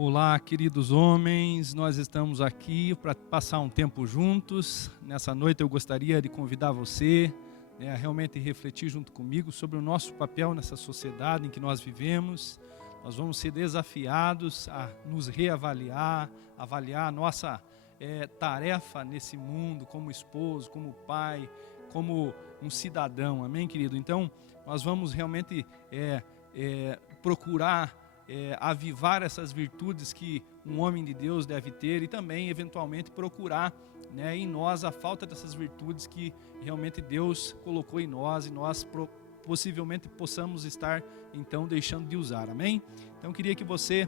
Olá, queridos homens, nós estamos aqui para passar um tempo juntos. Nessa noite eu gostaria de convidar você a realmente refletir junto comigo sobre o nosso papel nessa sociedade em que nós vivemos. Nós vamos ser desafiados a nos reavaliar, avaliar a nossa tarefa nesse mundo como esposo, como pai, como um cidadão, amém, querido? Então, nós vamos realmente procurar avivar essas virtudes que um homem de Deus deve ter e também, eventualmente, procurar em nós a falta dessas virtudes que realmente Deus colocou em nós e nós possivelmente possamos estar, então, deixando de usar, amém? Então, queria que você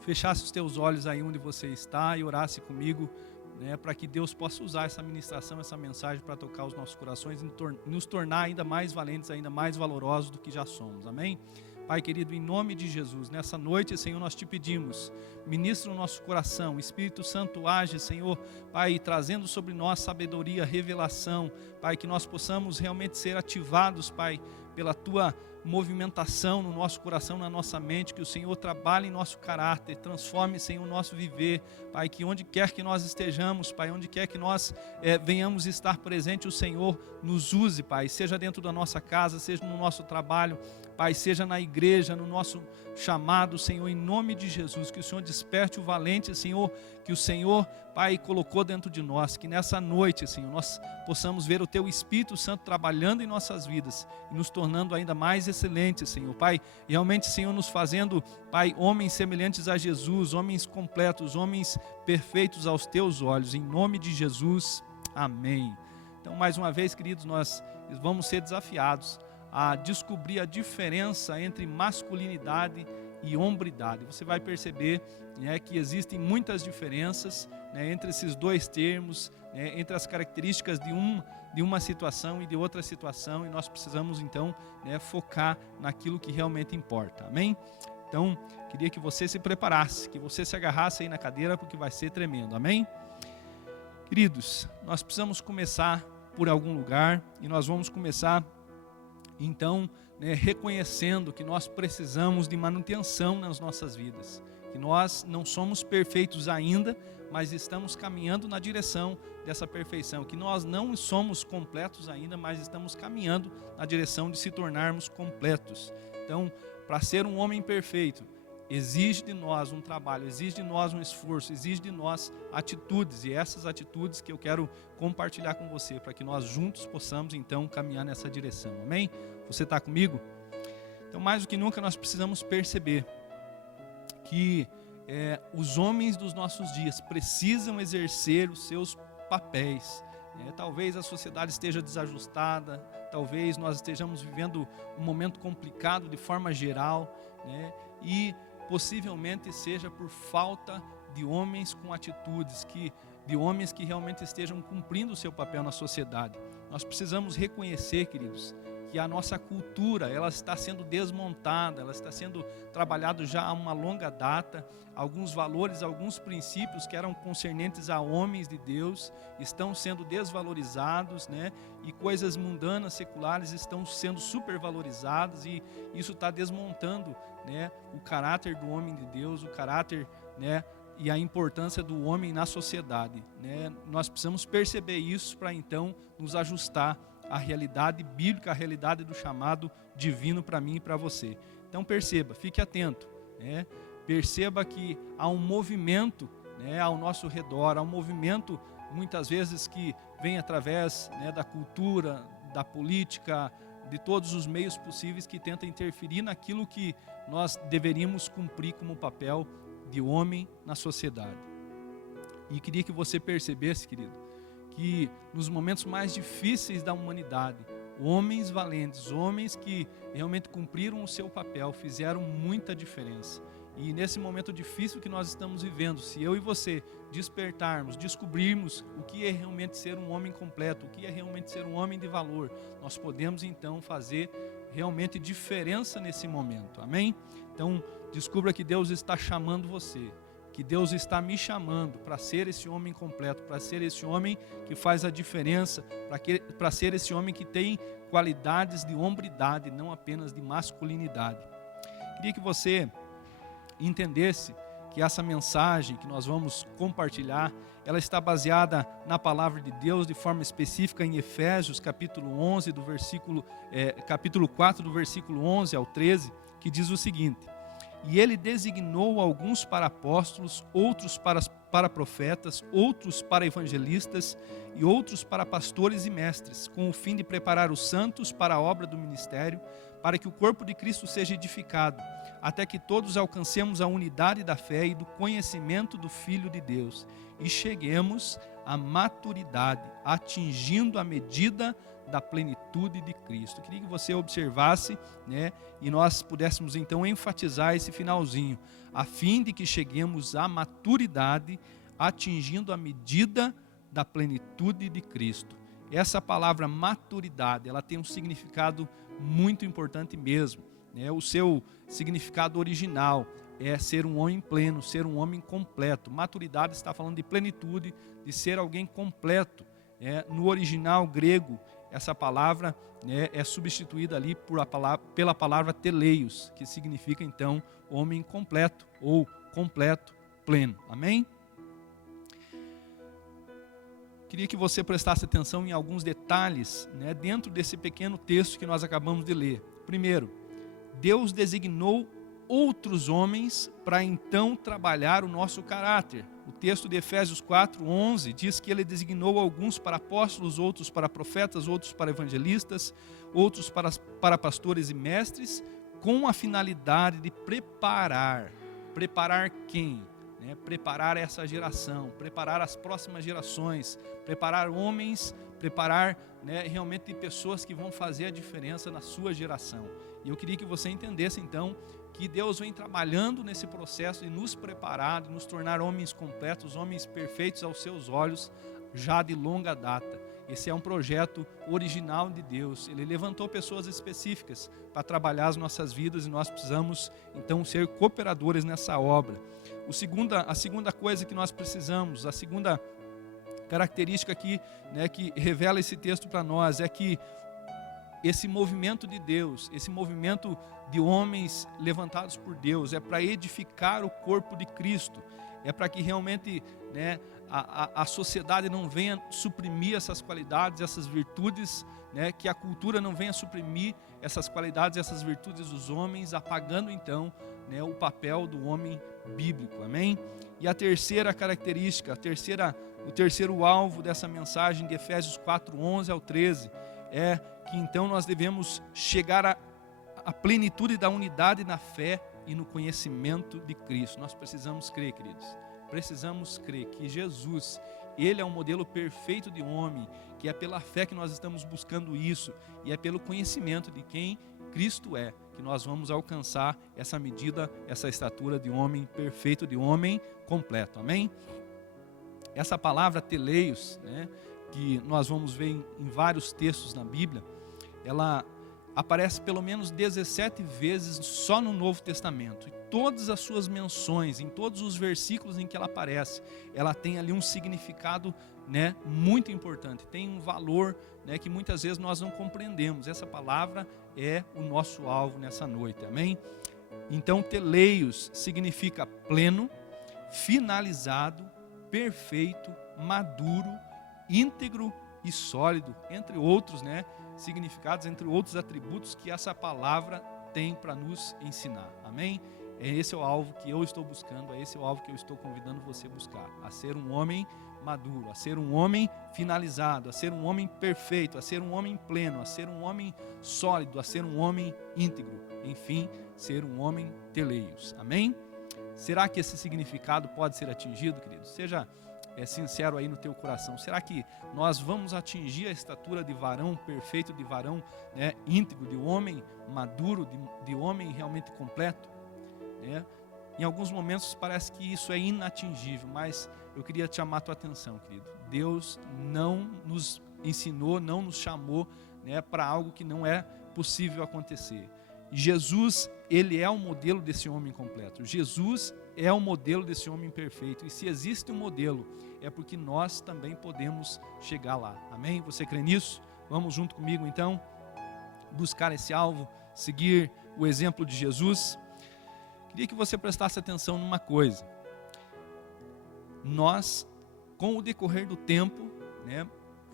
fechasse os teus olhos aí onde você está e orasse comigo, para que Deus possa usar essa ministração, essa mensagem para tocar os nossos corações e nos tornar ainda mais valentes, ainda mais valorosos do que já somos, amém? Pai querido, em nome de Jesus, nessa noite, Senhor, nós te pedimos, ministra o nosso coração, Espírito Santo age, Senhor, Pai, trazendo sobre nós sabedoria, revelação, Pai, que nós possamos realmente ser ativados, Pai, pela Tua movimentação no nosso coração, na nossa mente, que o Senhor trabalhe em nosso caráter, transforme, Senhor, o nosso viver, Pai, que onde quer que nós estejamos, Pai, onde quer que nós venhamos estar presente, o Senhor nos use, Pai, seja dentro da nossa casa, seja no nosso trabalho, Pai, seja na igreja, no nosso chamado, Senhor, em nome de Jesus, que o Senhor desperte o valente, Senhor, que o Senhor, Pai, colocou dentro de nós, que nessa noite, Senhor, nós possamos ver o Teu Espírito Santo trabalhando em nossas vidas e nos tornando ainda mais excelentes, Senhor, Pai, realmente, Senhor, nos fazendo, Pai, homens semelhantes a Jesus, homens completos, homens perfeitos aos Teus olhos, em nome de Jesus, amém. Então, mais uma vez, queridos, nós vamos ser desafiados a descobrir a diferença entre masculinidade e hombridade. Você vai perceber que existem muitas diferenças entre esses dois termos, entre as características de uma situação e de outra situação, e nós precisamos então focar naquilo que realmente importa, amém? Então, queria que você se preparasse, que você se agarrasse aí na cadeira, porque vai ser tremendo, amém? Queridos, nós precisamos começar por algum lugar, e nós vamos começar então, reconhecendo que nós precisamos de manutenção nas nossas vidas, que nós não somos perfeitos ainda, mas estamos caminhando na direção dessa perfeição, que nós não somos completos ainda, mas estamos caminhando na direção de se tornarmos completos. Então, para ser um homem perfeito, exige de nós um trabalho, exige de nós um esforço, exige de nós atitudes, e essas atitudes que eu quero compartilhar com você, para que nós juntos possamos então caminhar nessa direção, amém? Você está comigo? Então, mais do que nunca, nós precisamos perceber que os homens dos nossos dias precisam exercer os seus papéis. Talvez a sociedade esteja desajustada, talvez nós estejamos vivendo um momento complicado de forma geral, e possivelmente seja por falta de homens com atitudes, de homens que realmente estejam cumprindo o seu papel na sociedade. Nós precisamos reconhecer, queridos, que a nossa cultura, ela está sendo desmontada, ela está sendo trabalhada já há uma longa data. Alguns valores, alguns princípios que eram concernentes a homens de Deus estão sendo desvalorizados, e coisas mundanas, seculares estão sendo supervalorizadas, e isso está desmontando o caráter do homem de Deus, o caráter e a importância do homem na sociedade. Nós precisamos perceber isso para então nos ajustar à realidade bíblica, à realidade do chamado divino para mim e para você. Então perceba, fique atento, perceba que há um movimento ao nosso redor, há um movimento muitas vezes que vem através da cultura, da política, de todos os meios possíveis que tentam interferir naquilo que nós deveríamos cumprir como papel de homem na sociedade. E queria que você percebesse, querido, que nos momentos mais difíceis da humanidade, homens valentes, homens que realmente cumpriram o seu papel, fizeram muita diferença. E nesse momento difícil que nós estamos vivendo, se eu e você despertarmos, descobrirmos o que é realmente ser um homem completo, o que é realmente ser um homem de valor, nós podemos então fazer realmente diferença nesse momento, amém? Então, descubra que Deus está chamando você, que Deus está me chamando para ser esse homem completo, para ser esse homem que faz a diferença, para ser esse homem que tem qualidades de hombridade, não apenas de masculinidade. Queria que você entendesse que essa mensagem que nós vamos compartilhar, ela está baseada na palavra de Deus de forma específica em Efésios capítulo 4 do versículo 11 ao 13, que diz o seguinte: e ele designou alguns para apóstolos, outros para profetas, outros para evangelistas e outros para pastores e mestres, com o fim de preparar os santos para a obra do ministério, para que o corpo de Cristo seja edificado, até que todos alcancemos a unidade da fé e do conhecimento do Filho de Deus, e cheguemos à maturidade, atingindo a medida da plenitude de Cristo. Eu queria que você observasse, né, e nós pudéssemos então enfatizar esse finalzinho, a fim de que cheguemos à maturidade, atingindo a medida da plenitude de Cristo. Essa palavra maturidade, ela tem um significado muito importante mesmo, né? O seu significado original é ser um homem pleno, ser um homem completo. Maturidade está falando de plenitude, de ser alguém completo. No original grego, essa palavra, né, é substituída ali pela palavra teleios, que significa então homem completo ou completo, pleno. Amém? Queria que você prestasse atenção em alguns detalhes, né, dentro desse pequeno texto que nós acabamos de ler. Primeiro, Deus designou outros homens para então trabalhar o nosso caráter. O texto de Efésios 4:11 diz que ele designou alguns para apóstolos, outros para profetas, outros para evangelistas, outros para pastores e mestres, com a finalidade de preparar. Preparar quem? Preparar essa geração, preparar as próximas gerações, preparar homens, preparar, né, realmente pessoas que vão fazer a diferença na sua geração. E eu queria que você entendesse então que Deus vem trabalhando nesse processo de nos preparar, de nos tornar homens completos, homens perfeitos aos seus olhos, já de longa data. Esse é um projeto original de Deus. Ele levantou pessoas específicas para trabalhar as nossas vidas e nós precisamos então ser cooperadores nessa obra. A segunda coisa que nós precisamos, a segunda característica aqui, né, que revela esse texto para nós, é que esse movimento de Deus, esse movimento de homens levantados por Deus, é para edificar o corpo de Cristo, é para que realmente, né, a sociedade não venha suprimir essas qualidades, essas virtudes, né, que a cultura não venha suprimir essas qualidades, essas virtudes dos homens, apagando então, né, o papel do homem bíblico, amém? E a terceira característica, o terceiro alvo dessa mensagem de Efésios 4:11 ao 13, é que então nós devemos chegar à plenitude da unidade na fé e no conhecimento de Cristo. Nós precisamos crer, queridos, precisamos crer que Jesus, Ele é um modelo perfeito de homem, que é pela fé que nós estamos buscando isso, e é pelo conhecimento de quem Cristo é, que nós vamos alcançar essa medida, essa estatura de homem perfeito, de homem completo, amém? Essa palavra teleios, né, que nós vamos ver em vários textos na Bíblia, ela aparece pelo menos 17 vezes só no Novo Testamento. E todas as suas menções, em todos os versículos em que ela aparece, ela tem ali um significado, né, muito importante, tem um valor, né, que muitas vezes nós não compreendemos. Essa palavra é o nosso alvo nessa noite, amém? Então, teleios significa pleno, finalizado, perfeito, maduro, íntegro e sólido, entre outros, né, significados, entre outros atributos que essa palavra tem para nos ensinar, amém? Esse é o alvo que eu estou buscando, esse é o alvo que eu estou convidando você a buscar, a ser um homem maduro, a ser um homem finalizado, a ser um homem perfeito, a ser um homem pleno, a ser um homem sólido, a ser um homem íntegro, enfim, ser um homem teleios, amém? Será que esse significado pode ser atingido, queridos? Seja sincero aí no teu coração. Será que nós vamos atingir a estatura de varão perfeito, de varão, né, íntegro, de homem maduro, de homem realmente completo? Né? Em alguns momentos parece que isso é inatingível, mas eu queria te chamar a tua atenção, querido. Deus não nos ensinou, não nos chamou, né, para algo que não é possível acontecer. Jesus, Ele é o modelo desse homem completo. Jesus é o modelo desse homem perfeito. E se existe um modelo, é porque nós também podemos chegar lá. Amém? Você crê nisso? Vamos junto comigo então, buscar esse alvo, seguir o exemplo de Jesus. Queria que você prestasse atenção numa coisa. nós, com o decorrer do tempo, né,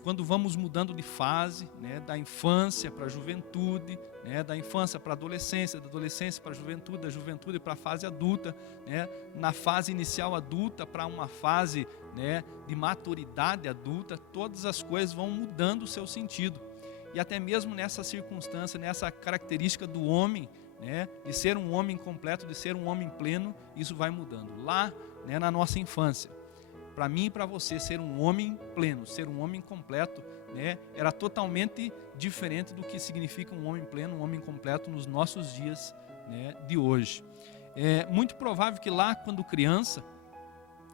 quando vamos mudando de fase, né, da infância para a juventude, né, da infância para a adolescência, da adolescência para a juventude, da juventude para a fase adulta, né, na fase inicial adulta para uma fase, né, de maturidade adulta, todas as coisas vão mudando o seu sentido. E até mesmo nessa circunstância, nessa característica do homem, né, de ser um homem completo, de ser um homem pleno, isso vai mudando. Lá, né, na nossa infância, para mim e para você, ser um homem pleno, ser um homem completo, né, era totalmente diferente do que significa um homem pleno, um homem completo nos nossos dias, né, de hoje. É muito provável que lá, quando criança,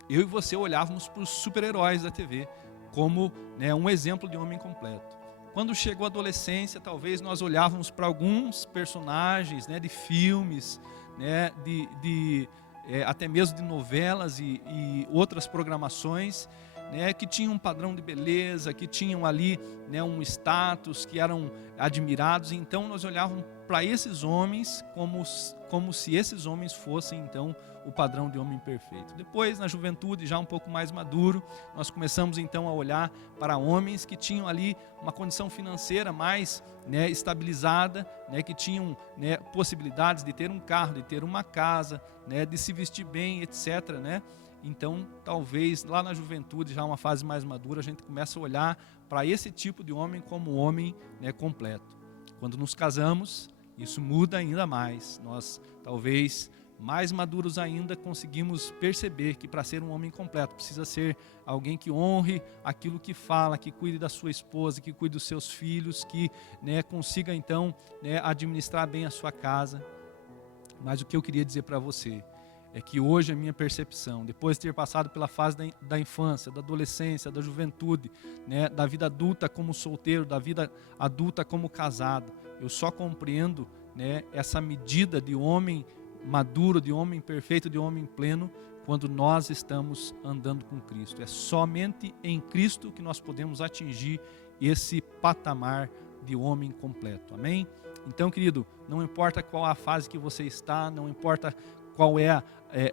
eu e você olhávamos para os super-heróis da TV como, né, um exemplo de homem completo. Quando chegou a adolescência, talvez nós olhávamos para alguns personagens, né, de filmes, né, até mesmo de novelas e outras programações, né, que tinham um padrão de beleza, que tinham ali, né, um status, que eram admirados. Então nós olhávamos para esses homens como se esses homens fossem então o padrão de homem perfeito. Depois, na juventude, já um pouco mais maduro, nós começamos então a olhar para homens que tinham ali uma condição financeira mais, né, estabilizada, né, que tinham, né, possibilidades de ter um carro, de ter uma casa, né, de se vestir bem, etc., né? Então, talvez lá na juventude, já uma fase mais madura, a gente começa a olhar para esse tipo de homem como um homem, né, completo. Quando nos casamos, isso muda ainda mais. Nós, talvez mais maduros ainda, conseguimos perceber que para ser um homem completo precisa ser alguém que honre aquilo que fala, que cuide da sua esposa, que cuide dos seus filhos, que, né, consiga então, né, administrar bem a sua casa. Mas o que eu queria dizer para você é que hoje a minha percepção, depois de ter passado pela fase da infância, da adolescência, da juventude, né, da vida adulta como solteiro, da vida adulta como casado, eu só compreendo, né, essa medida de homem maduro, de homem perfeito, de homem pleno, quando nós estamos andando com Cristo. É somente em Cristo que nós podemos atingir esse patamar de homem completo. Amém? Então, querido, não importa qual a fase que você está, não importa qual é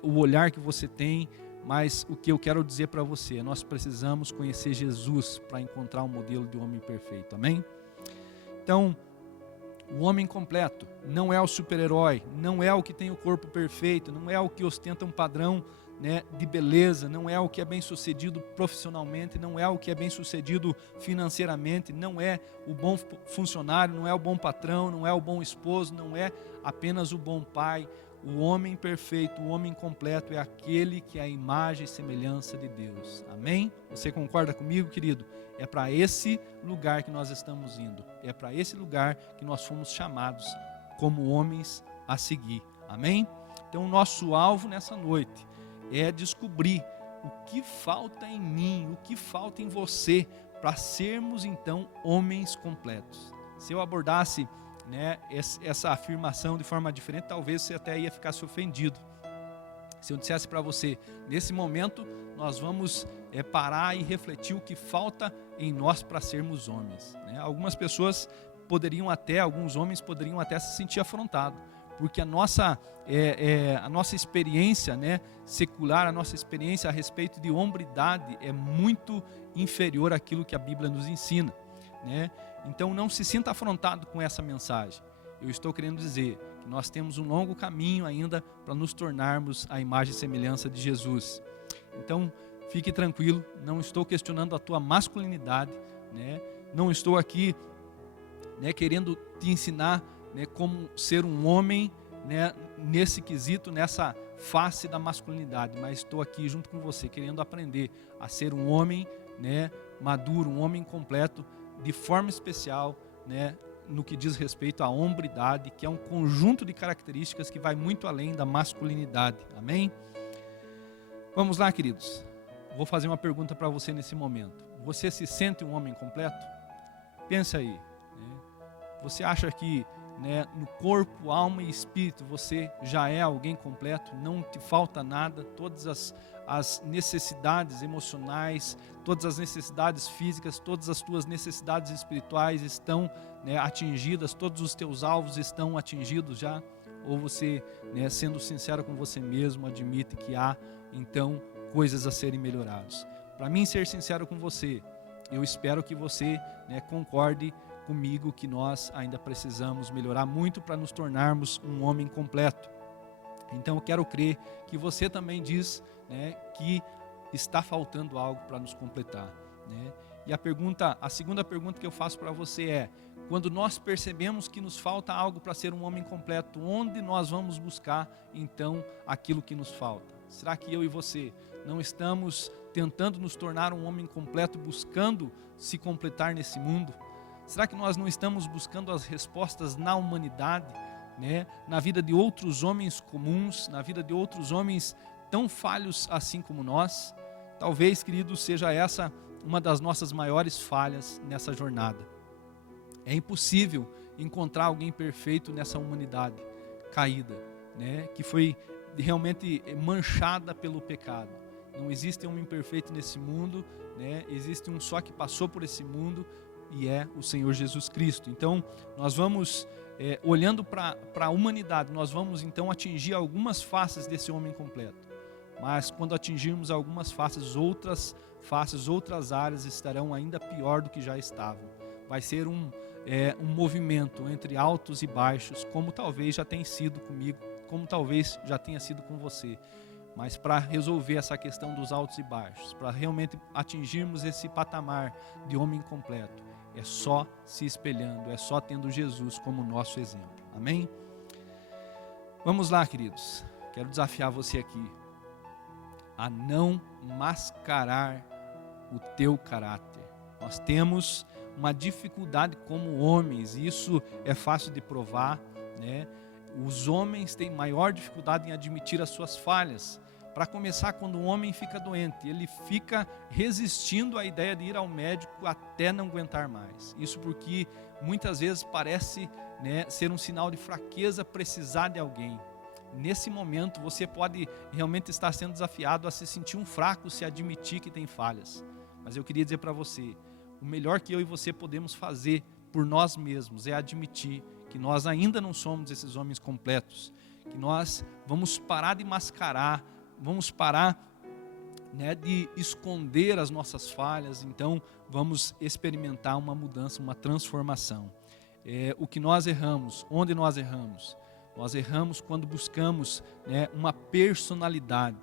o olhar que você tem, mas o que eu quero dizer para você, nós precisamos conhecer Jesus para encontrar um modelo de homem perfeito. Amém? Então, o homem completo não é o super-herói, não é o que tem o corpo perfeito, não é o que ostenta um padrão, né, de beleza, não é o que é bem sucedido profissionalmente, não é o que é bem sucedido financeiramente, não é o bom funcionário, não é o bom patrão, não é o bom esposo, não é apenas o bom pai. O homem perfeito, o homem completo é aquele que é a imagem e semelhança de Deus. Amém? Você concorda comigo, querido? É para esse lugar que nós estamos indo. É para esse lugar que nós fomos chamados como homens a seguir. Amém? Então o nosso alvo nessa noite é descobrir o que falta em mim, o que falta em você para sermos então homens completos. Se eu abordasse, né, essa afirmação de forma diferente, talvez você até ia ficar se ofendido. Se eu dissesse para você, nesse momento nós vamos parar e refletir o que falta em nós para sermos homens, né? Algumas pessoas alguns homens poderiam até se sentir afrontados, porque a nossa experiência, né, secular, a nossa experiência a respeito de hombridade é muito inferior àquilo que a Bíblia nos ensina, né? Então não se sinta afrontado com essa mensagem. Eu estou querendo dizer que nós temos um longo caminho ainda para nos tornarmos a imagem e semelhança de Jesus. Então fique tranquilo, não estou questionando a tua masculinidade, né? Não estou aqui, né, querendo te ensinar, né, como ser um homem, né, nesse quesito, nessa face da masculinidade, mas estou aqui junto com você querendo aprender a ser um homem, né, maduro, um homem completo, de forma especial, né, no que diz respeito à hombridade, que é um conjunto de características que vai muito além da masculinidade. Amém? Vamos lá, queridos. Vou fazer uma pergunta para você nesse momento. Você se sente um homem completo? Pensa aí, né? Você acha que, né, no corpo, alma e espírito você já é alguém completo? Não te falta nada? Todas as necessidades emocionais, todas as necessidades físicas, todas as tuas necessidades espirituais estão, né, atingidas, todos os teus alvos estão atingidos já? Ou você, né, sendo sincero com você mesmo, admite que há então coisas a serem melhoradas. Para mim, ser sincero com você, eu espero que você, concorde comigo que nós ainda precisamos melhorar muito para nos tornarmos um homem completo. Então eu quero crer que você também diz, que está faltando algo para nos completar, E a segunda pergunta que eu faço para você é: quando nós percebemos que nos falta algo para ser um homem completo, onde nós vamos buscar então aquilo que nos falta? Será que eu e você não estamos tentando nos tornar um homem completo, buscando se completar nesse mundo? Será que nós não estamos buscando as respostas na humanidade, na vida de outros homens comuns, na vida de outros homens tão falhos assim como nós? Talvez, queridos, seja essa uma das nossas maiores falhas nessa jornada. É impossível encontrar alguém perfeito nessa humanidade caída, que foi realmente manchada pelo pecado. Não existe um homem perfeito nesse mundo, existe um só que passou por esse mundo, e é o Senhor Jesus Cristo. Então, nós vamos, olhando para a humanidade, nós vamos então atingir algumas faces desse homem completo. Mas quando atingirmos algumas faces, outras áreas estarão ainda pior do que já estavam. Vai ser um movimento entre altos e baixos, como talvez já tenha sido comigo, como talvez já tenha sido com você. Mas para resolver essa questão dos altos e baixos, para realmente atingirmos esse patamar de homem completo, é só se espelhando, é só tendo Jesus como nosso exemplo. Amém? Vamos lá, queridos. Quero desafiar você aqui a não mascarar o teu caráter. Nós temos uma dificuldade como homens, e isso é fácil de provar, Os homens têm maior dificuldade em admitir as suas falhas. Para começar, quando um homem fica doente, ele fica resistindo à ideia de ir ao médico até não aguentar mais. Isso porque muitas vezes parece ser um sinal de fraqueza precisar de alguém. Nesse momento você pode realmente estar sendo desafiado a se sentir um fraco, se admitir que tem falhas. Mas eu queria dizer para você, o melhor que eu e você podemos fazer por nós mesmos é admitir que nós ainda não somos esses homens completos, que nós vamos parar de mascarar, vamos parar de esconder as nossas falhas. Então vamos experimentar uma mudança, uma transformação. O que nós erramos, onde nós erramos? Nós erramos quando buscamos uma personalidade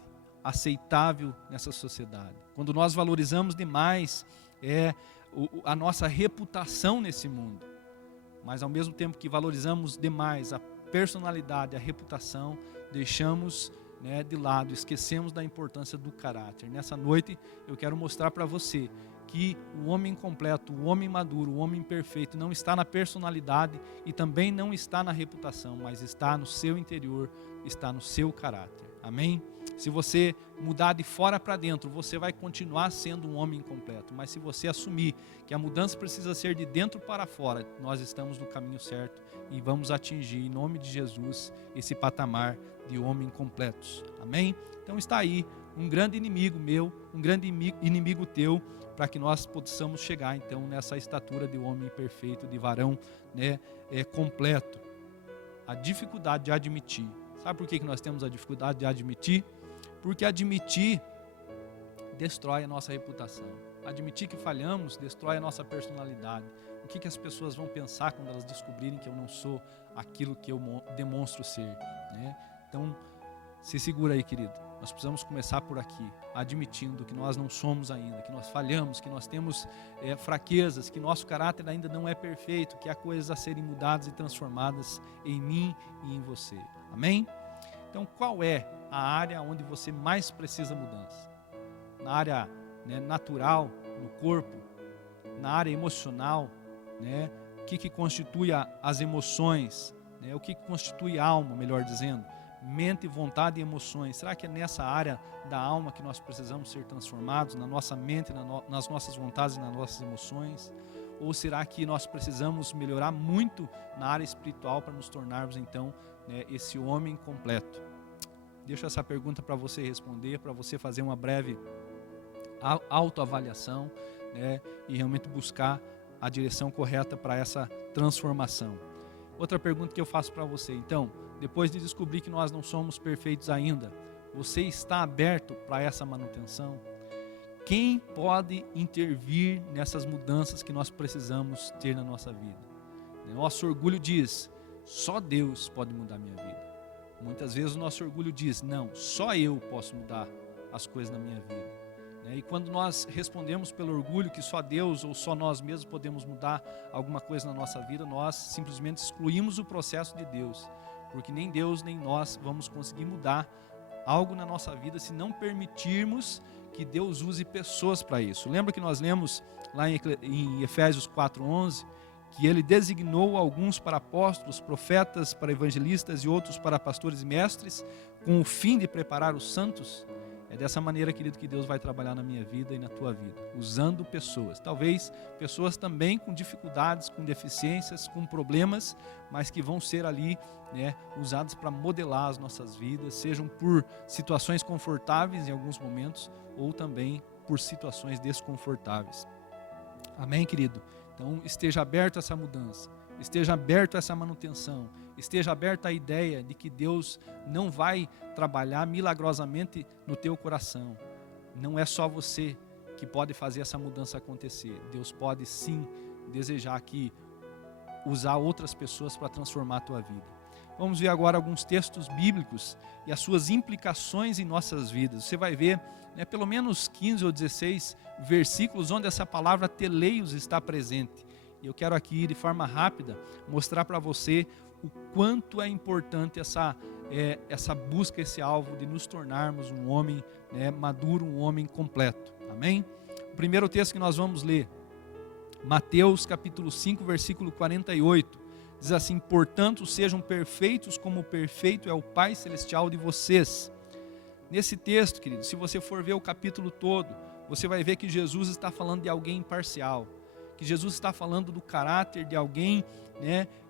aceitável nessa sociedade. Quando nós valorizamos demais a nossa reputação nesse mundo. Mas ao mesmo tempo que valorizamos demais a personalidade, a reputação, deixamos de lado, esquecemos da importância do caráter. Nessa noite eu quero mostrar para você que o homem completo, o homem maduro, o homem perfeito não está na personalidade e também não está na reputação, mas está no seu interior, está no seu caráter. Amém? Se você mudar de fora para dentro, você vai continuar sendo um homem completo. Mas se você assumir que a mudança precisa ser de dentro para fora, nós estamos no caminho certo e vamos atingir, em nome de Jesus, esse patamar de homem completos. Amém? Então está aí um grande inimigo meu, um grande inimigo teu, para que nós possamos chegar então nessa estatura de homem perfeito, de varão completo. A dificuldade de admitir. Sabe por que nós temos a dificuldade de admitir? Porque admitir destrói a nossa reputação. Admitir que falhamos destrói a nossa personalidade. O que as pessoas vão pensar quando elas descobrirem que eu não sou aquilo que eu demonstro ser? Então, se segura aí, querido. Nós precisamos começar por aqui, admitindo que nós não somos ainda, que nós falhamos, que nós temos fraquezas, que nosso caráter ainda não é perfeito, que há coisas a serem mudadas e transformadas em mim e em você. Amém? Então, qual é a área onde você mais precisa mudança? Na área natural, no corpo, na área emocional, o que constitui as emoções, o que constitui a alma, melhor dizendo, mente, vontade e emoções. Será que é nessa área da alma que nós precisamos ser transformados, na nossa mente, nas nossas vontades e nas nossas emoções? Ou será que nós precisamos melhorar muito na área espiritual para nos tornarmos então esse homem completo? Deixo essa pergunta para você responder, para você fazer uma breve autoavaliação, e realmente buscar a direção correta para essa transformação. Outra pergunta que eu faço para você, então, depois de descobrir que nós não somos perfeitos ainda, Você está aberto para essa manutenção? Quem pode intervir nessas mudanças que nós precisamos ter na nossa vida? Nosso orgulho diz, só Deus pode mudar a minha vida. Muitas vezes o nosso orgulho diz, não, só eu posso mudar as coisas na minha vida. E quando nós respondemos pelo orgulho que só Deus ou só nós mesmos podemos mudar alguma coisa na nossa vida, nós simplesmente excluímos o processo de Deus, porque nem Deus nem nós vamos conseguir mudar algo na nossa vida se não permitirmos que Deus use pessoas para isso. Lembra que nós lemos lá em Efésios 4:11, que Ele designou alguns para apóstolos, profetas, para evangelistas e outros para pastores e mestres, com o fim de preparar os santos? É dessa maneira, querido, que Deus vai trabalhar na minha vida e na tua vida, usando pessoas. Talvez pessoas também com dificuldades, com deficiências, com problemas, mas que vão ser ali, usadas para modelar as nossas vidas, sejam por situações confortáveis em alguns momentos, ou também por situações desconfortáveis. Amém, querido? Então, esteja aberto a essa mudança, esteja aberto a essa manutenção, esteja aberto à ideia de que Deus não vai trabalhar milagrosamente no teu coração. Não é só você que pode fazer essa mudança acontecer. Deus pode sim desejar que usar outras pessoas para transformar a tua vida. Vamos ver agora alguns textos bíblicos e as suas implicações em nossas vidas. Você vai ver pelo menos 15 ou 16 versículos onde essa palavra teleios está presente. E eu quero aqui, de forma rápida, mostrar para você o quanto é importante essa busca, esse alvo de nos tornarmos um homem maduro, um homem completo. Amém? O primeiro texto que nós vamos ler, Mateus capítulo 5, versículo 48, diz assim: portanto, sejam perfeitos como perfeito é o Pai Celestial de vocês. Nesse texto, querido, se você for ver o capítulo todo, você vai ver que Jesus está falando de alguém imparcial, que Jesus está falando do caráter de alguém,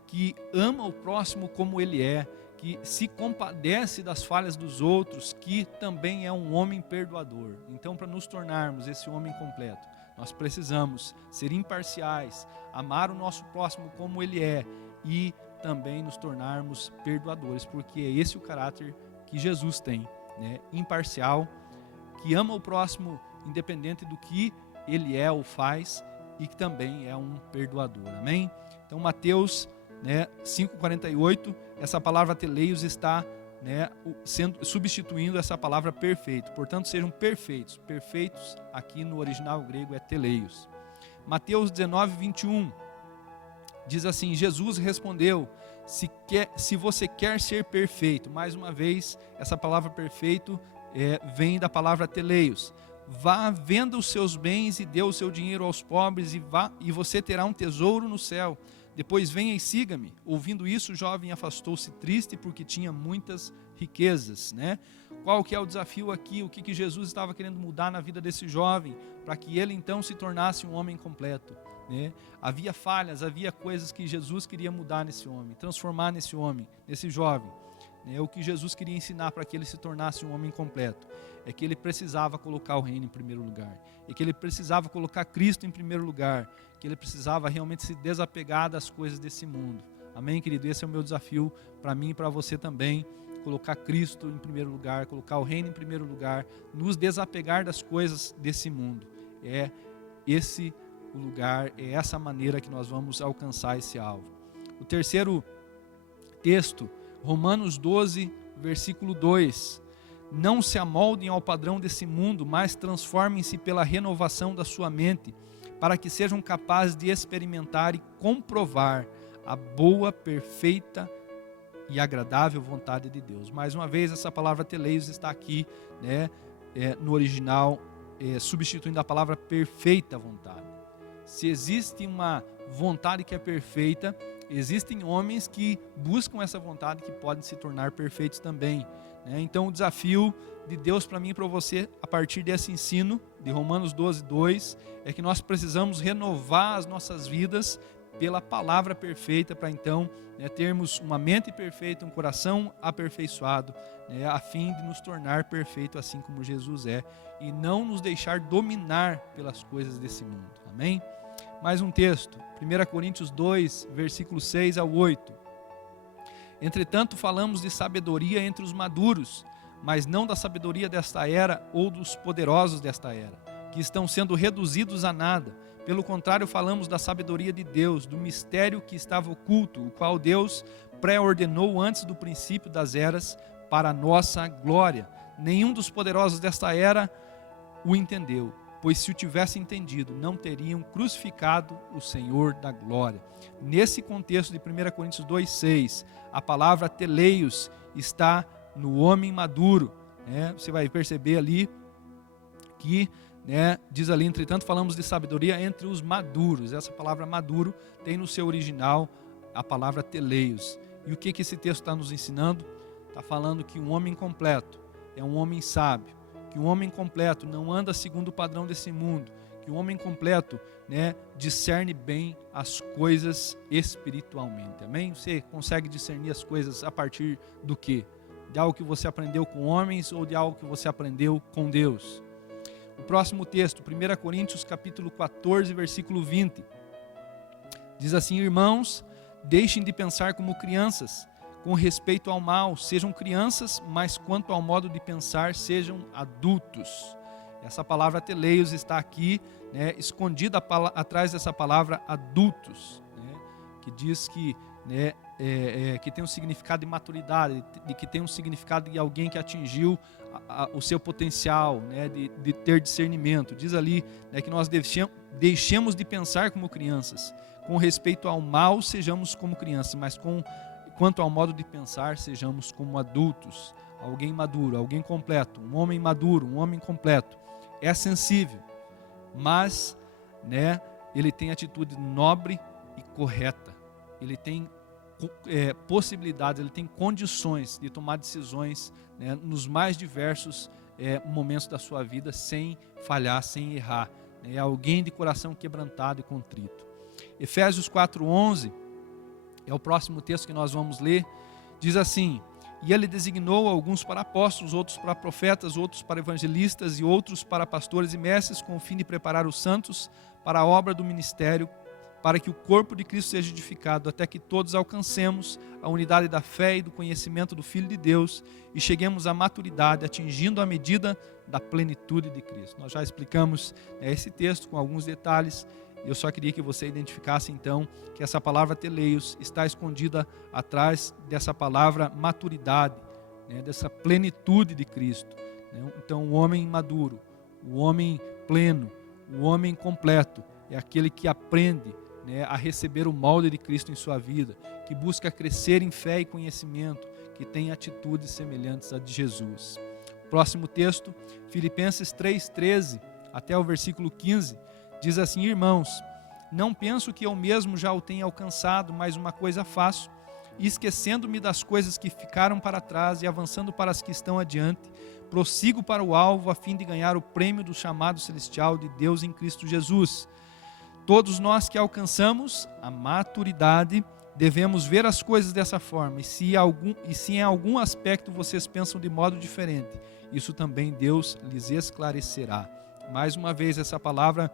que ama o próximo como ele é, que se compadece das falhas dos outros, que também é um homem perdoador. Então, para nos tornarmos esse homem completo, nós precisamos ser imparciais, amar o nosso próximo como ele é e também nos tornarmos perdoadores, porque é esse o caráter que Jesus tem, imparcial, que ama o próximo independente do que ele é ou faz, e que também é um perdoador. Amém? Então, Mateus 5,48, essa palavra teleios está substituindo essa palavra perfeito. Portanto, sejam perfeitos. Perfeitos aqui no original grego é teleios. Mateus 19:21 diz assim: Jesus respondeu: se você quer ser perfeito, mais uma vez, essa palavra perfeito vem da palavra teleios. Vá, venda os seus bens e dê o seu dinheiro aos pobres e você terá um tesouro no céu. Depois venha e siga-me. Ouvindo isso, o jovem afastou-se triste porque tinha muitas riquezas. Qual que é o desafio aqui? O que Jesus estava querendo mudar na vida desse jovem para que ele então se tornasse um homem completo? Havia falhas, havia coisas que Jesus queria mudar nesse homem, transformar nesse homem, nesse jovem. O que Jesus queria ensinar para que ele se tornasse um homem completo é que ele precisava colocar o reino em primeiro lugar, e que ele precisava colocar Cristo em primeiro lugar, que ele precisava realmente se desapegar das coisas desse mundo. Amém, querido? Esse é o meu desafio para mim e para você também, colocar Cristo em primeiro lugar, colocar o reino em primeiro lugar, nos desapegar das coisas desse mundo. É esse o lugar, é essa maneira que nós vamos alcançar esse alvo. O terceiro texto, Romanos 12, versículo 2. Não se amoldem ao padrão desse mundo, mas transformem-se pela renovação da sua mente, para que sejam capazes de experimentar e comprovar a boa, perfeita e agradável vontade de Deus. Mais uma vez, essa palavra teleios está aqui, no original, substituindo a palavra perfeita vontade. Se existe uma vontade que é perfeita, existem homens que buscam essa vontade, que podem se tornar perfeitos também. Então, o desafio de Deus para mim e para você, a partir desse ensino de Romanos 12, 2, é que nós precisamos renovar as nossas vidas pela palavra perfeita, para então termos uma mente perfeita, um coração aperfeiçoado, a fim de nos tornar perfeito assim como Jesus é, e não nos deixar dominar pelas coisas desse mundo. Amém? Mais um texto, 1 Coríntios 2, versículos 6 ao 8. Entretanto, falamos de sabedoria entre os maduros, mas não da sabedoria desta era ou dos poderosos desta era, que estão sendo reduzidos a nada. Pelo contrário, falamos da sabedoria de Deus, do mistério que estava oculto, o qual Deus pré-ordenou antes do princípio das eras para a nossa glória. Nenhum dos poderosos desta era o entendeu, pois se o tivesse entendido, não teriam crucificado o Senhor da glória. Nesse contexto de 1 Coríntios 2,6, a palavra teleios está no homem maduro. Você vai perceber ali que, diz ali, entretanto falamos de sabedoria entre os maduros. Essa palavra maduro tem no seu original a palavra teleios. E o que esse texto está nos ensinando? Está falando que um homem completo é um homem sábio, que um homem completo não anda segundo o padrão desse mundo, que um homem completo discerne bem as coisas espiritualmente. Amém? Você consegue discernir as coisas a partir do quê? De algo que você aprendeu com homens ou de algo que você aprendeu com Deus? O próximo texto, 1 Coríntios capítulo 14, versículo 20. Diz assim: irmãos, deixem de pensar como crianças, com respeito ao mal, sejam crianças, mas quanto ao modo de pensar, sejam adultos. Essa palavra teleios está aqui, escondida atrás dessa palavra adultos, que diz que, que tem um significado de maturidade, que tem um significado de alguém que atingiu o seu potencial, de ter discernimento. Diz ali que nós deixemos de pensar como crianças, com respeito ao mal, sejamos como crianças, mas quanto ao modo de pensar, sejamos como adultos. Alguém maduro, alguém completo, um homem maduro, um homem completo. É sensível, mas ele tem atitude nobre e correta. Ele tem possibilidades, ele tem condições de tomar decisões nos mais diversos momentos da sua vida, sem falhar, sem errar. É alguém de coração quebrantado e contrito. Efésios 4:11 é o próximo texto que nós vamos ler. Diz assim: e ele designou alguns para apóstolos, outros para profetas, outros para evangelistas e outros para pastores e mestres, com o fim de preparar os santos para a obra do ministério, para que o corpo de Cristo seja edificado, até que todos alcancemos a unidade da fé e do conhecimento do Filho de Deus e cheguemos à maturidade, atingindo a medida da plenitude de Cristo. Nós já explicamos esse texto com alguns detalhes. Eu só queria que você identificasse então que essa palavra teleios está escondida atrás dessa palavra maturidade, dessa plenitude de Cristo. Então o homem maduro, o homem pleno, o homem completo é aquele que aprende a receber o molde de Cristo em sua vida, que busca crescer em fé e conhecimento, que tem atitudes semelhantes à de Jesus. Próximo texto, Filipenses 3:13 até o versículo 15. Diz assim: irmãos, não penso que eu mesmo já o tenha alcançado, mas uma coisa faço, esquecendo-me das coisas que ficaram para trás e avançando para as que estão adiante, prossigo para o alvo a fim de ganhar o prêmio do chamado celestial de Deus em Cristo Jesus. Todos nós que alcançamos a maturidade devemos ver as coisas dessa forma, e se em algum aspecto vocês pensam de modo diferente, isso também Deus lhes esclarecerá. Mais uma vez, essa palavra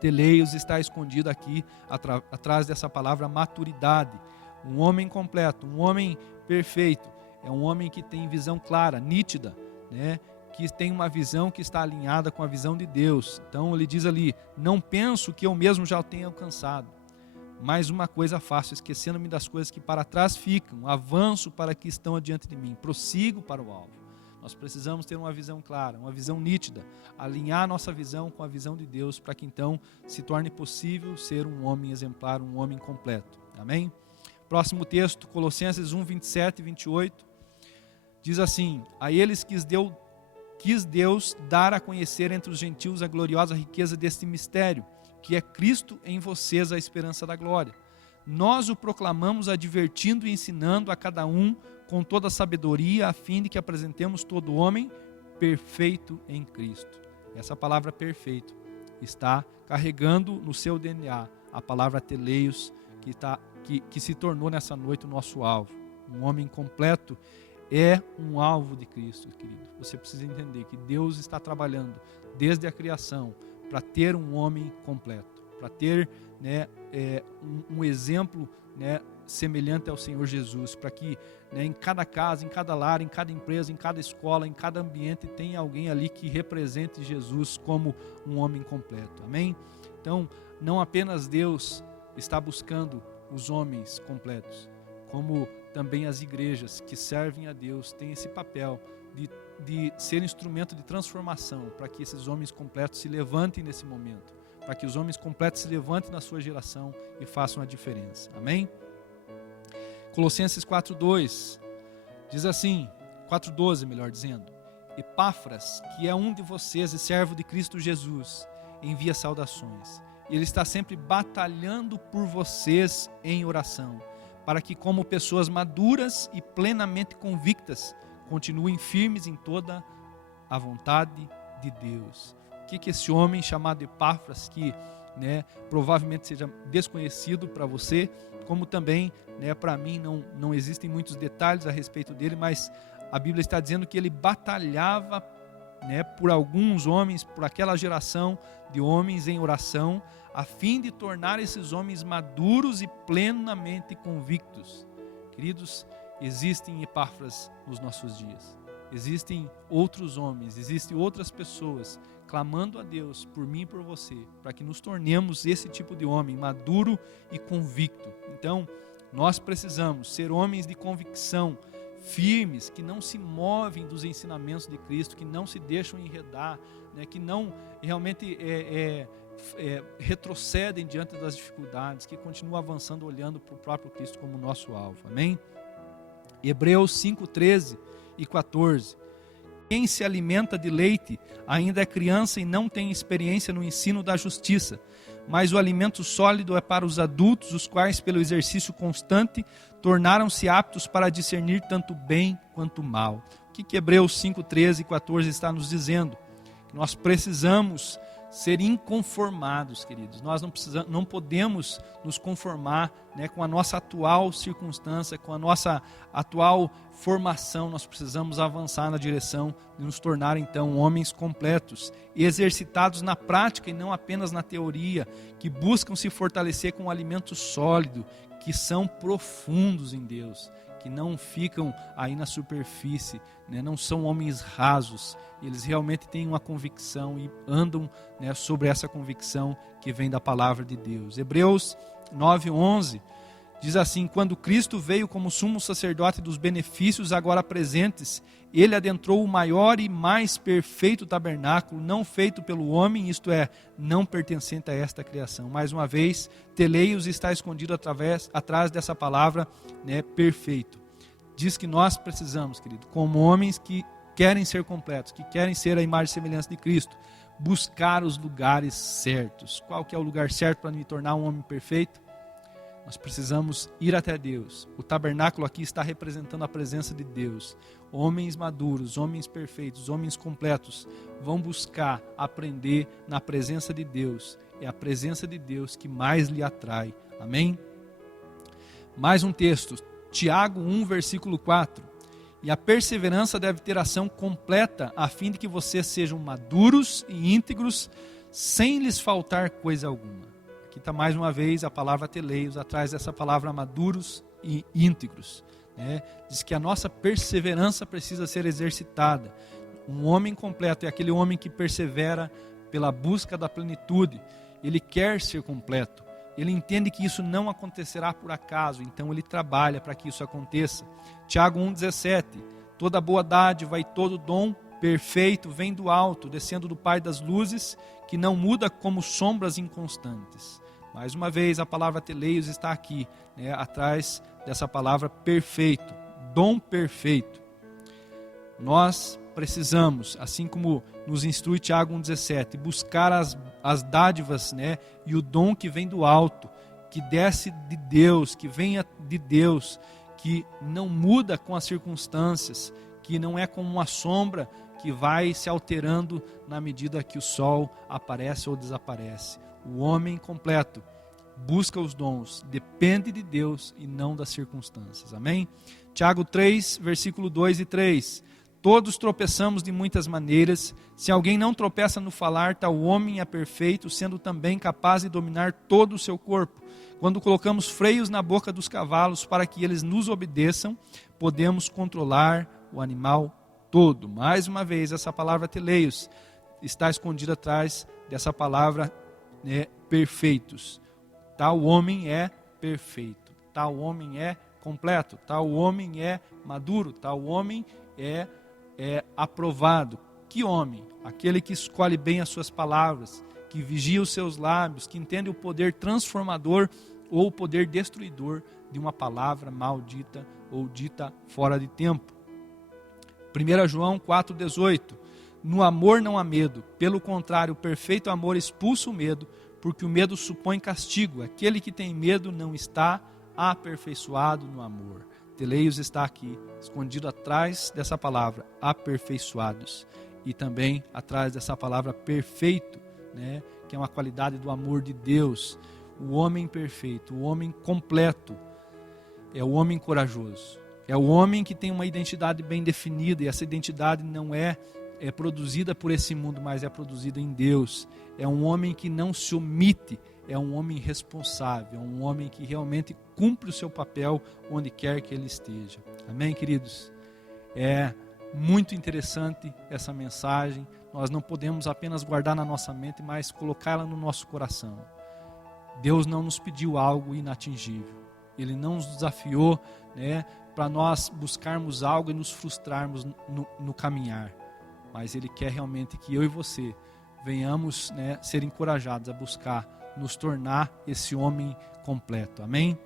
teleios está escondida aqui atrás dessa palavra maturidade. Um homem completo, um homem perfeito, é um homem que tem visão clara, nítida, que tem uma visão que está alinhada com a visão de Deus. Então ele diz ali: não penso que eu mesmo já o tenha alcançado, mas uma coisa faço, esquecendo-me das coisas que para trás ficam, avanço para que estão adiante de mim, prossigo para o alvo. Nós precisamos ter uma visão clara, uma visão nítida, alinhar a nossa visão com a visão de Deus, para que então se torne possível ser um homem exemplar, um homem completo. Amém? Próximo texto, Colossenses 1:27 e 28, diz assim: a eles quis Deus dar a conhecer entre os gentios a gloriosa riqueza deste mistério, que é Cristo em vocês, a esperança da glória. Nós o proclamamos advertindo e ensinando a cada um com toda a sabedoria, a fim de que apresentemos todo homem perfeito em Cristo. Essa palavra perfeito está carregando no seu DNA a palavra teleios, que se tornou nessa noite o nosso alvo. Um homem completo é um alvo de Cristo, querido. Você precisa entender que Deus está trabalhando desde a criação para ter um homem completo, para ter um exemplo semelhante ao Senhor Jesus, para que, né, em cada casa, em cada lar, em cada empresa, em cada escola, em cada ambiente, tenha alguém ali que represente Jesus como um homem completo. Amém? Então, não apenas Deus está buscando os homens completos, como também as igrejas que servem a Deus têm esse papel de ser instrumento de transformação, para que esses homens completos se levantem nesse momento, para que os homens completos se levantem na sua geração e façam a diferença. Amém? Colossenses 4:2 diz assim, 4:12 melhor dizendo: Epáfras, que é um de vocês e servo de Cristo Jesus, envia saudações. Ele está sempre batalhando por vocês em oração, para que, como pessoas maduras e plenamente convictas, continuem firmes em toda a vontade de Deus. O que esse homem chamado Epáfras, que, né, provavelmente seja desconhecido para você, como também, né, para mim não existem muitos detalhes a respeito dele, mas a Bíblia está dizendo que ele batalhava, né, por alguns homens, por aquela geração de homens em oração, a fim de tornar esses homens maduros e plenamente convictos. Queridos, existem Epáfras nos nossos dias. Existem outros homens, existem outras pessoas clamando a Deus por mim e por você, para que nos tornemos esse tipo de homem, maduro e convicto. Então, nós precisamos ser homens de convicção, firmes, que não se movem dos ensinamentos de Cristo, que não se deixam enredar, né, que não realmente retrocedem diante das dificuldades, que continuam avançando olhando para o próprio Cristo como nosso alvo. Amém? Hebreus 5:13 e 14. Quem se alimenta de leite ainda é criança e não tem experiência no ensino da justiça, mas o alimento sólido é para os adultos, os quais, pelo exercício constante, tornaram-se aptos para discernir tanto bem quanto mal. O que Hebreus 5:13 e 14 está nos dizendo? Que nós precisamos ser inconformados, queridos. Nós não podemos nos conformar, né, com a nossa atual circunstância, com a nossa atual formação. Nós precisamos avançar na direção de nos tornar, então, homens completos, exercitados na prática e não apenas na teoria, que buscam se fortalecer com um alimento sólido, que são profundos em Deus, que não ficam aí na superfície, né? Não são homens rasos, eles realmente têm uma convicção e andam, né, sobre essa convicção que vem da palavra de Deus. Hebreus 9:11 diz assim: quando Cristo veio como sumo sacerdote dos benefícios agora presentes, ele adentrou o maior e mais perfeito tabernáculo, não feito pelo homem, isto é, não pertencente a esta criação. Mais uma vez, teleios está escondido atrás dessa palavra, né, perfeito. Diz que nós precisamos, querido, como homens que querem ser completos, que querem ser a imagem e semelhança de Cristo, buscar os lugares certos. Qual que é o lugar certo para me tornar um homem perfeito? Nós precisamos ir até Deus. O tabernáculo aqui está representando a presença de Deus. Homens maduros, homens perfeitos, homens completos vão buscar aprender na presença de Deus. É a presença de Deus que mais lhe atrai. Amém? Mais um texto, Tiago 1, versículo 4. E a perseverança deve ter ação completa, a fim de que vocês sejam maduros e íntegros, sem lhes faltar coisa alguma. Aqui está mais uma vez a palavra teleios, atrás dessa palavra maduros e íntegros, né? Diz que a nossa perseverança precisa ser exercitada. Um homem completo é aquele homem que persevera pela busca da plenitude. Ele quer ser completo. Ele entende que isso não acontecerá por acaso, então ele trabalha para que isso aconteça. Tiago 1,17. Toda boa dádiva e todo dom perfeito vem do alto, descendo do Pai das luzes, que não muda como sombras inconstantes. Mais uma vez, a palavra teleios está aqui, né, atrás dessa palavra perfeito, dom perfeito. Nós precisamos, assim como nos instrui Tiago 1,17, buscar as dádivas, né, e o dom que vem do alto, que desce de Deus, que venha de Deus, que não muda com as circunstâncias, que não é como uma sombra que vai se alterando na medida que o sol aparece ou desaparece. O homem completo busca os dons, depende de Deus e não das circunstâncias. Amém? Tiago 3, versículo 2 e 3. Todos tropeçamos de muitas maneiras. Se alguém não tropeça no falar, tal homem é perfeito, sendo também capaz de dominar todo o seu corpo. Quando colocamos freios na boca dos cavalos para que eles nos obedeçam, podemos controlar o animal todo. Mais uma vez, essa palavra teleios está escondida atrás dessa palavra, né, perfeitos. Tal homem é perfeito, tal homem é completo, tal homem é maduro, tal homem é aprovado. Que homem? Aquele que escolhe bem as suas palavras, que vigia os seus lábios, que entende o poder transformador ou o poder destruidor de uma palavra maldita ou dita fora de tempo. 1 João 4,18. No amor não há medo, pelo contrário, o perfeito amor expulsa o medo, porque o medo supõe castigo. Aquele que tem medo não está aperfeiçoado no amor. Teleios está aqui, escondido atrás dessa palavra, aperfeiçoados. E também atrás dessa palavra perfeito, né, que é uma qualidade do amor de Deus. O homem perfeito, o homem completo, é o homem corajoso. É o homem que tem uma identidade bem definida, e essa identidade não é produzida por esse mundo, mas é produzida em Deus. É um homem que não se omite, é um homem responsável, é um homem que realmente cumpre o seu papel onde quer que ele esteja. Amém, queridos? É muito interessante essa mensagem. Nós não podemos apenas guardar na nossa mente, mas colocá-la no nosso coração. Deus não nos pediu algo inatingível. Ele não nos desafiou, né, para nós buscarmos algo e nos frustrarmos no caminhar. Mas Ele quer realmente que eu e você venhamos, né, ser encorajados a buscar nos tornar esse homem completo. Amém?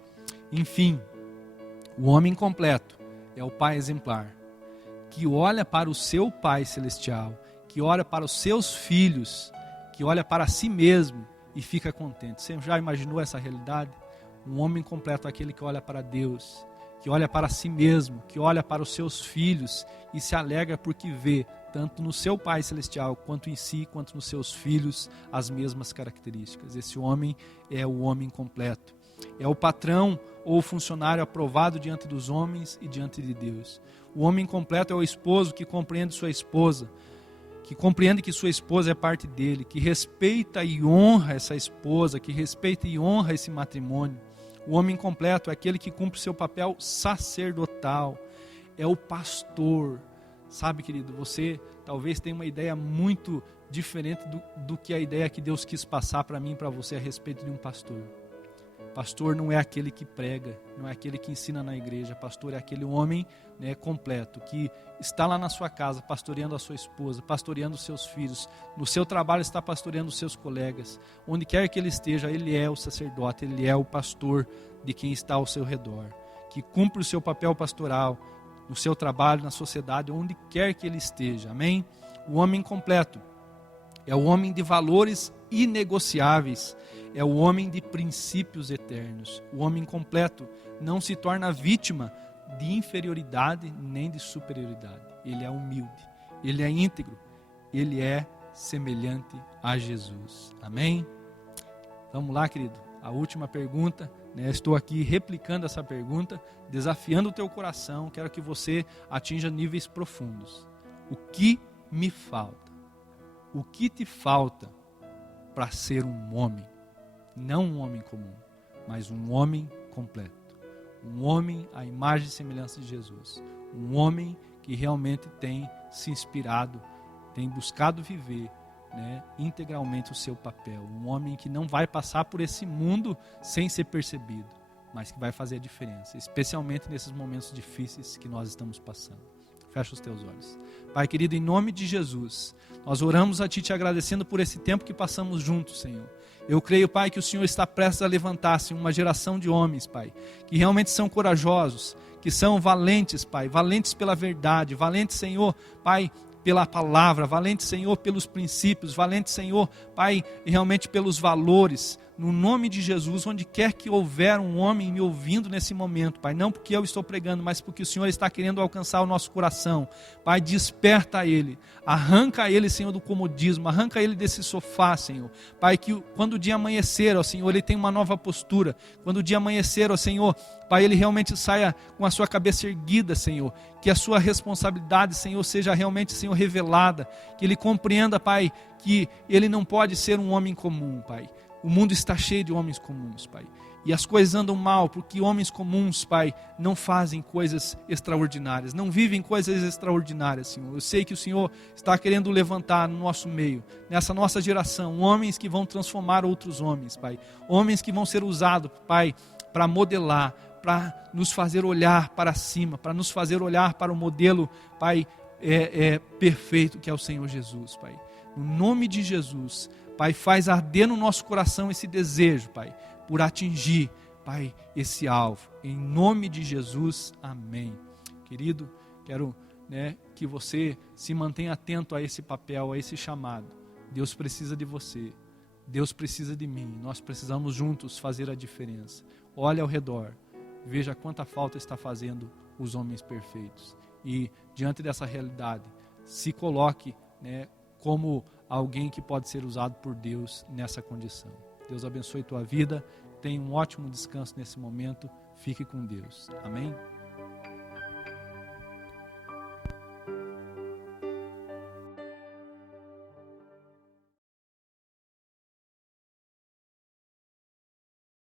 Enfim, o homem completo é o pai exemplar, que olha para o seu Pai Celestial, que olha para os seus filhos, que olha para si mesmo e fica contente. Você já imaginou essa realidade? Um homem completo é aquele que olha para Deus, que olha para si mesmo, que olha para os seus filhos e se alegra porque vê, tanto no seu Pai Celestial, quanto em si, quanto nos seus filhos, as mesmas características. Esse homem é o homem completo. É o patrão ou o funcionário aprovado diante dos homens e diante de Deus. O homem completo é o esposo que compreende sua esposa, que compreende que sua esposa é parte dele, que respeita e honra essa esposa, que respeita e honra esse matrimônio. O homem completo é aquele que cumpre seu papel sacerdotal, é o pastor. Sabe, querido, você talvez tenha uma ideia muito diferente do que a ideia que Deus quis passar para mim e para você a respeito de um pastor. Pastor não é aquele que prega, não é aquele que ensina na igreja. Pastor é aquele homem, né, completo, que está lá na sua casa pastoreando a sua esposa, pastoreando os seus filhos, no seu trabalho está pastoreando os seus colegas. Onde quer que ele esteja, ele é o sacerdote, ele é o pastor de quem está ao seu redor, que cumpre o seu papel pastoral no seu trabalho, na sociedade, onde quer que ele esteja. Amém? O homem completo é o homem de valores inegociáveis, é o homem de princípios eternos. O homem completo não se torna vítima de inferioridade nem de superioridade. Ele é humilde, ele é íntegro, ele é semelhante a Jesus. Amém? Vamos lá, querido. A última pergunta, né? Estou aqui replicando essa pergunta, desafiando o teu coração. Quero que você atinja níveis profundos. O que me falta? O que te falta para ser um homem? Não um homem comum, mas um homem completo. Um homem à imagem e semelhança de Jesus. Um homem que realmente tem se inspirado, tem buscado viver, né, integralmente o seu papel. Um homem que não vai passar por esse mundo sem ser percebido, mas que vai fazer a diferença, especialmente nesses momentos difíceis que nós estamos passando. Fecha os teus olhos. Pai querido, em nome de Jesus, nós oramos a Ti te agradecendo por esse tempo que passamos juntos, Senhor. Eu creio, Pai, que o Senhor está prestes a levantar-se uma geração de homens, Pai, que realmente são corajosos, que são valentes, Pai, valentes pela verdade, valentes, Senhor, Pai, pela palavra, valentes, Senhor, pelos princípios, valentes, Senhor, Pai, realmente pelos valores, no nome de Jesus, onde quer que houver um homem me ouvindo nesse momento, Pai, não porque eu estou pregando, mas porque o Senhor está querendo alcançar o nosso coração, Pai, desperta ele, arranca ele, Senhor, do comodismo, arranca ele desse sofá, Senhor, Pai, que quando o dia amanhecer, ó Senhor, ele tem uma nova postura, quando o dia amanhecer, ó Senhor, Pai, ele realmente saia com a sua cabeça erguida, Senhor, que a sua responsabilidade, Senhor, seja realmente, Senhor, revelada, que ele compreenda, Pai, que ele não pode ser um homem comum, Pai. O mundo está cheio de homens comuns, Pai. E as coisas andam mal, porque homens comuns, Pai, não fazem coisas extraordinárias, não vivem coisas extraordinárias, Senhor. Eu sei que o Senhor está querendo levantar no nosso meio, nessa nossa geração, homens que vão transformar outros homens, Pai. Homens que vão ser usados, Pai, para modelar, para nos fazer olhar para cima, para nos fazer olhar para o modelo, Pai, perfeito que é o Senhor Jesus, Pai. No nome de Jesus, Pai, faz arder no nosso coração esse desejo, Pai, por atingir, Pai, esse alvo. Em nome de Jesus, amém. Querido, quero, que você se mantenha atento a esse papel, a esse chamado. Deus precisa de você. Deus precisa de mim. Nós precisamos juntos fazer a diferença. Olhe ao redor. Veja quanta falta está fazendo os homens perfeitos. E, diante dessa realidade, se coloque, como alguém que pode ser usado por Deus nessa condição. Deus abençoe tua vida. Tenha um ótimo descanso nesse momento. Fique com Deus. Amém?